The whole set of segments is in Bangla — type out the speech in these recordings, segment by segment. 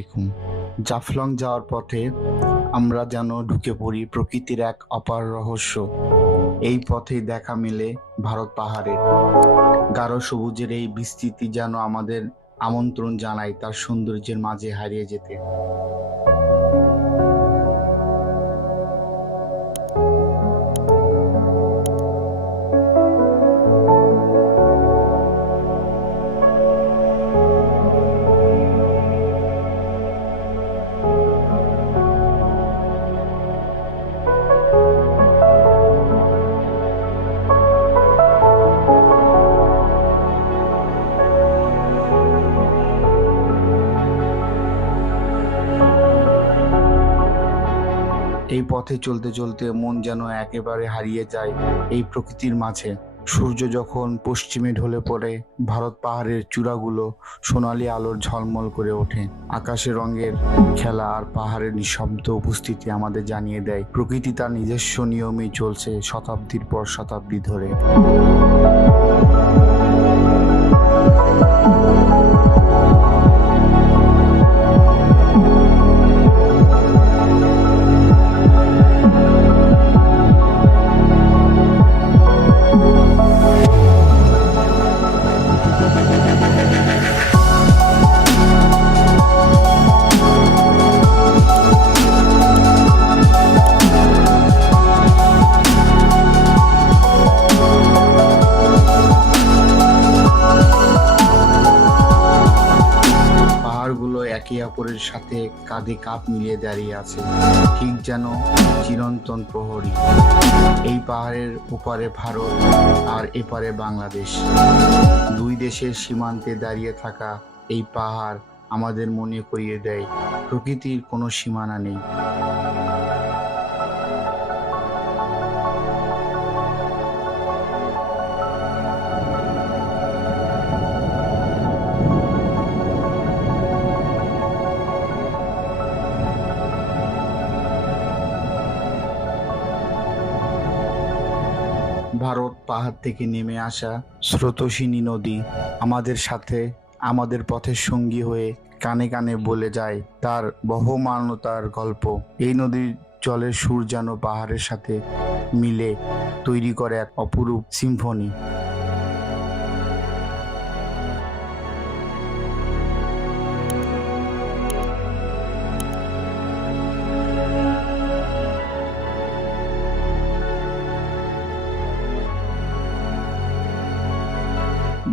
দেখুন, জাফলং যাওয়ার পথে আমরা যেন ঢুকে পড়ি প্রকৃতির এক অপার রহস্য। এই পথেই দেখা মেলে ভারত পাহাড়ের। গাঢ় সবুজের এই বিস্তৃতি যেন আমাদের আমন্ত্রণ জানায় তার সৌন্দর্যের মাঝে হারিয়ে যেতে। এই পথে চলতে চলতে মন যেন একেবারে হারিয়ে যায় এই প্রকৃতির মাঝে। সূর্য যখন পশ্চিমে ঢলে পড়ে, ভারত পাহাড়ের চূড়াগুলো সোনালী আলোর ঝলমল করে ওঠে। আকাশে রঙের খেলা আর পাহাড়ের নিঃশব্দ উপস্থিতি আমাদের জানিয়ে দেয় প্রকৃতি তার নিজস্ব নিয়মেই চলছে শতাব্দীর পর শতাব্দী ধরে। পাহাড়গুলো একে অপরের সাথে কাঁধে কাঁধ মিলিয়ে দাঁড়িয়ে আছে, ঠিক যেন চিরন্তন প্রহরী। এই পাহাড়ের ওপারে ভারত আর এপারে বাংলাদেশ। দুই দেশের সীমান্তে দাঁড়িয়ে থাকা এই পাহাড় আমাদের মনে করিয়ে দেয় প্রকৃতির কোনো সীমানা নেই। ভারত পাহাড় থেকে নেমে আসা স্রোতস্বিনী নদী আমাদের সাথে আমাদের পথের সঙ্গী হয়ে কানে কানে বলে যায় তার বহমানতার গল্প। এই নদীর জলের সুর যেন পাহাড়ের সাথে মিলে তৈরি করে এক অপরূপ সিম্ফনি।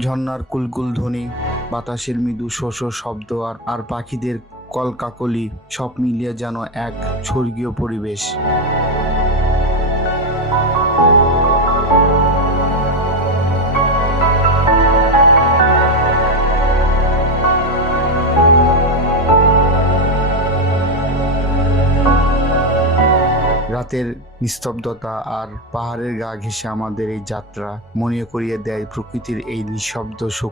ঝর্ণার কুলকুল ধ্বনি, বাতাসের মৃদু শোষ শব্দ আর পাখিদের কলকাকলি সব মিলিয়ে যেন এক স্বর্গীয় পরিবেশ। রাতের নিস্তব্ধতা আর পাহাড়ের গা ঘেঁষে আমাদের এই যাত্রা মনে করিয়ে দেয় প্রকৃতির এই নিঃশব্দ শক্তি।